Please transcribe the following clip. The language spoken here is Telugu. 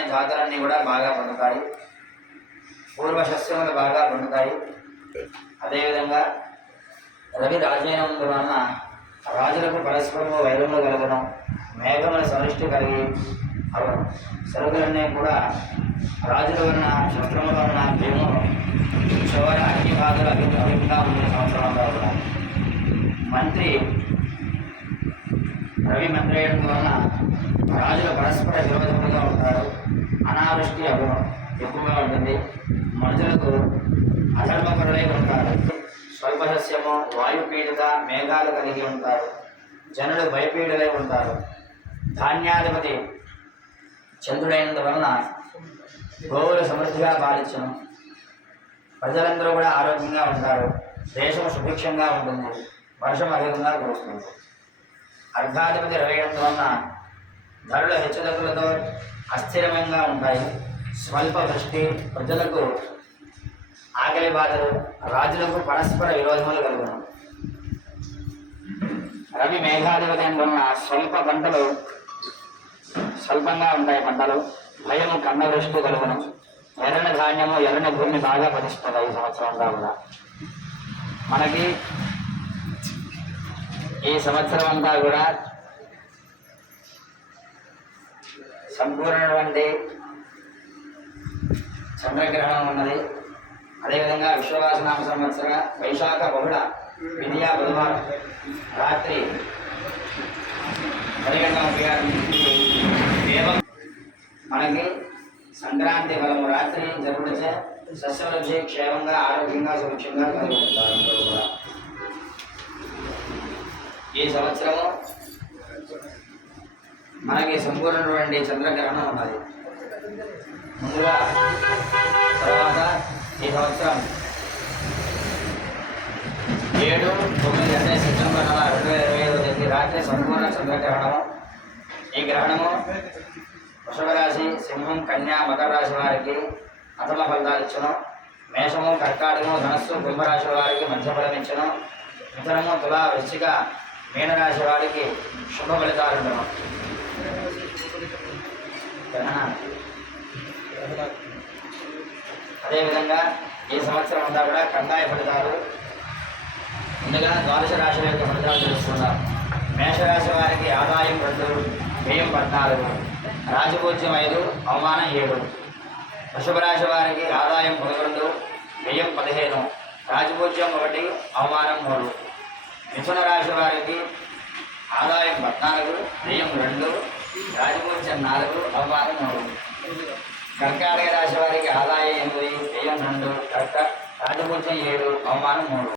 ధాన్య జాతులన్నీ కూడా బాగా పండుతాయి. పూర్వ సస్యములు బాగా పండుతాయి. అదేవిధంగా రవి రాజైనం వలన రాజులకు పరస్పరము వైరములు కలగడం, మేఘముల సమిష్టి కలిగి సరుకులన్నీ కూడా రాజుల వలన శస్త్రముల వలన భీములు చివర అన్ని బాధలు అధికంగా ఉండే సంవత్సరంలో కూడా మంత్రి రవి మంత్రి అయ్యడం వలన రాజులు పరస్పర విరోధములుగా ఉంటారు. అనావృష్టి ఎక్కువగా ఉంటుంది. మనుషులకు అధర్మపరులై ఉంటారు. స్వల్ప సస్యము వాయుపీడిత మేఘాలు కలిగి ఉంటారు. జనులు భయపీడులై ఉంటారు. ధాన్యాధిపతి చంద్రుడైనందువలన గోవులు సమృద్ధిగా పాలించను. ప్రజలందరూ కూడా ఆరోగ్యంగా ఉంటారు. దేశం సుభిక్షంగా ఉంటుంది. వర్షం అధికంగా కురుస్తుంది. అర్ధాధిపతి రవేయడంవలన ధరలు హెచ్చుతగ్గులతో అస్థిరమంగా ఉంటాయి. స్వల్ప వృష్టి, ప్రజలకు ఆకలి బాధలు, రాజులకు పరస్పర విరోధములు కలుగును. రవి మేఘాధిపతి వలన స్వల్పంగా ఉంటాయి పంటలు. భయము కన్న వృష్టి కలుగును. ఎర్రని ధాన్యము ఎర్రని భూమి బాగా ఫలిస్తుంది. ఈ సంవత్సరంలో కూడా మనకి ఈ సంవత్సరం అంతా కూడా సంపూర్ణమైనటువంటి చంద్రగ్రహణం ఉన్నది. అదేవిధంగా విశ్వవాసనామ సంవత్సర వైశాఖ బహుళ విద్యా బుధవారం రాత్రి 10:36 మనకి సంక్రాంతి బలము రాత్రి జరుగుడిచే సస్యవృద్ధి క్షేమంగా ఆరోగ్యంగా సురక్షంగా కలిగి ఉంటారు. అందరూ కూడా ఈ సంవత్సరము మనకి సంపూర్ణమైనటువంటి చంద్రగ్రహణం ఉన్నది. ముందుగా తర్వాత ఈ సంవత్సరం 7-9 అంటే సెప్టెంబర్ 2025 రాత్రి సంపూర్ణ చంద్రగ్రహణము. ఈ గ్రహణము వృషభ రాశి, సింహం, కన్యా, మకర రాశి వారికి అతమ ఫలితాలు ఇచ్చను. మేషము, కర్కాటకము, ధనస్సు, కుంభరాశి వారికి మధ్య ఫలం ఇచ్చను. మిథునము, తుల, వృశ్చిక, మీనరాశి వారికి శుభ ఫలితాలు ఉండను. అదేవిధంగా ఈ సంవత్సరం అంతా కూడా కందాయ ఫలితాలు. ముందుగా ద్వాదశ రాశుల యొక్క ఫలితాలు తెలుసుకుందాం. మేషరాశి వారికి ఆదాయం 2, వ్యయం 14, రాజపూజ్యం 5, అవమానం 7. వృషభ రాశి వారికి ఆదాయం 11, వ్యయం 15, రాజపూజ్యం 1, అవమానం 3. మిథున రాశి వారికి ఆదాయం 14, వ్యయం 2, రాజపూజ్యం 4, అవమానం 3. కర్కాటక రాశి వారికి ఆదాయం 8, వ్యయం 2, రాజపూజ్యం 7, అవమానం 3.